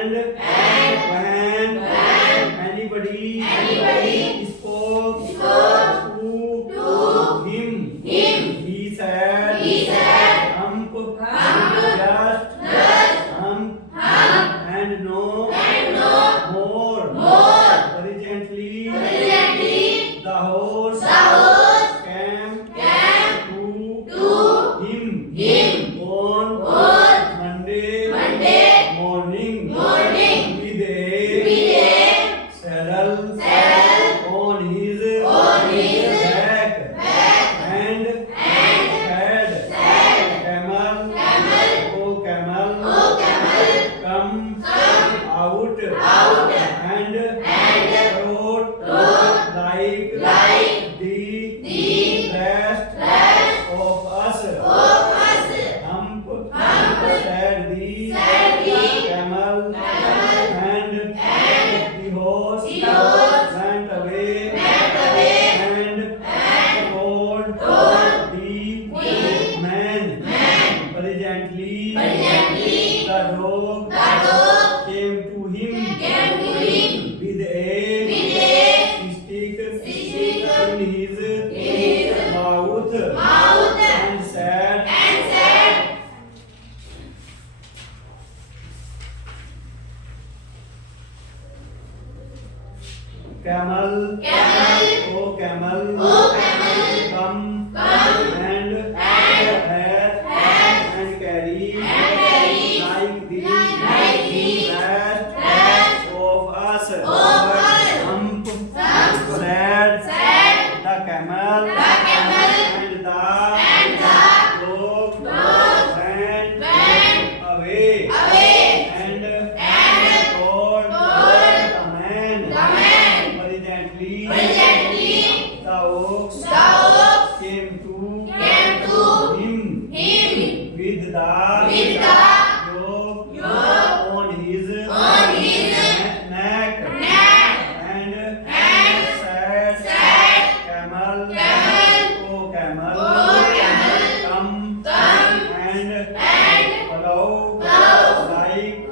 and when anybody spoke to him, he said, hump, just hump, and no more. Presently, the horse came to him on Monday morning with a saddle on his back and said, Camel, O camel, come out and trot like the rest of us. Hump, said the camel, and the horse went away and told the man. Presently, the dog came to him with a stick in his mouth and said, Camel, O camel, come and have and carry like the rest of us. Hump, said the camel, and the dog went away and told the man. Presently, the ox came to him with the yoke on his neck and said, Camel, O camel, come and follow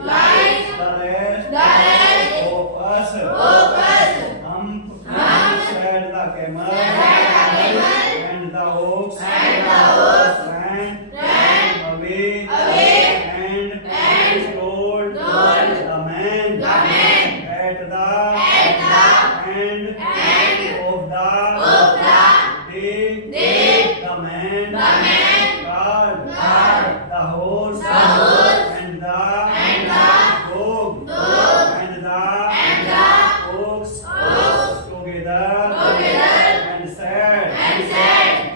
like the rest of us. Hump, said the camel, and the ox ran away and told the man at the end of the day. The man called the horse and the dog and the ox together and said,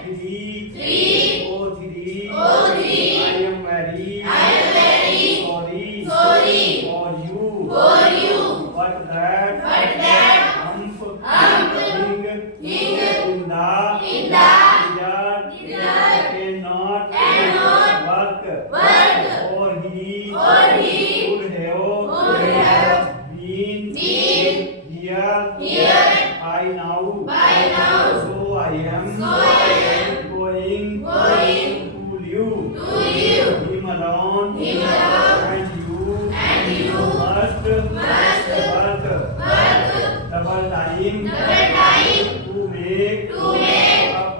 Three, O three, I am very sorry for you. But that hump being in the desert cannot work, or he would have been here by now. So I am going to leave him alone, and you must work double time to make up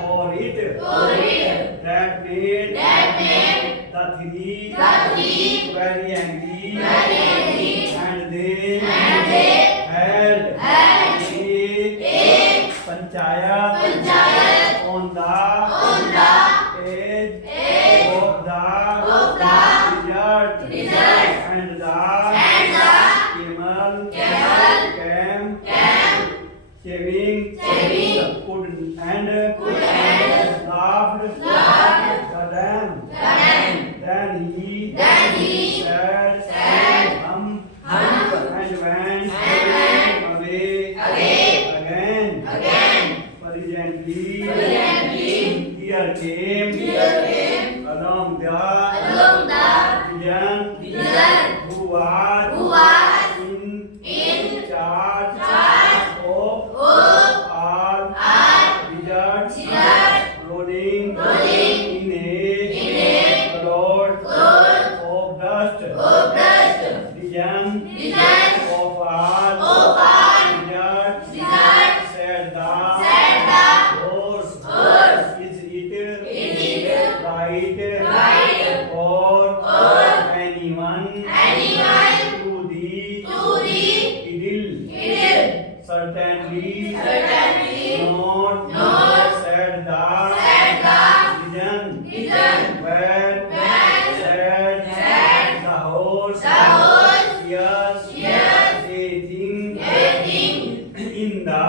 for it. That made the three very angry, and they held a panchayat on the edge of the desert, and the camel came shaving could and laughed the dam. Then he said, hump, and went away again. Presently, here came along the or anyone to the idyll. Certainly not said the pigeon. When said the horse. Yes, a thing in the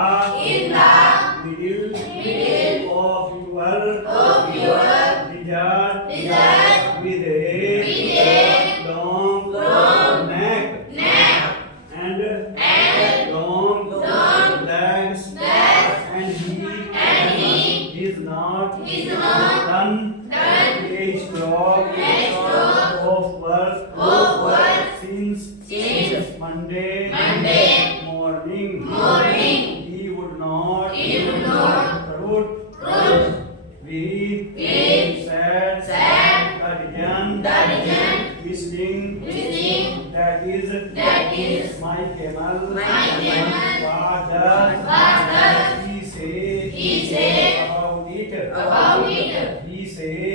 middle of your desert with a long neck and long legs, and he is not done a stroke of work since Monday morning. He would not root. We said the pigeon whistling. That is my camel. What does he say about it? He says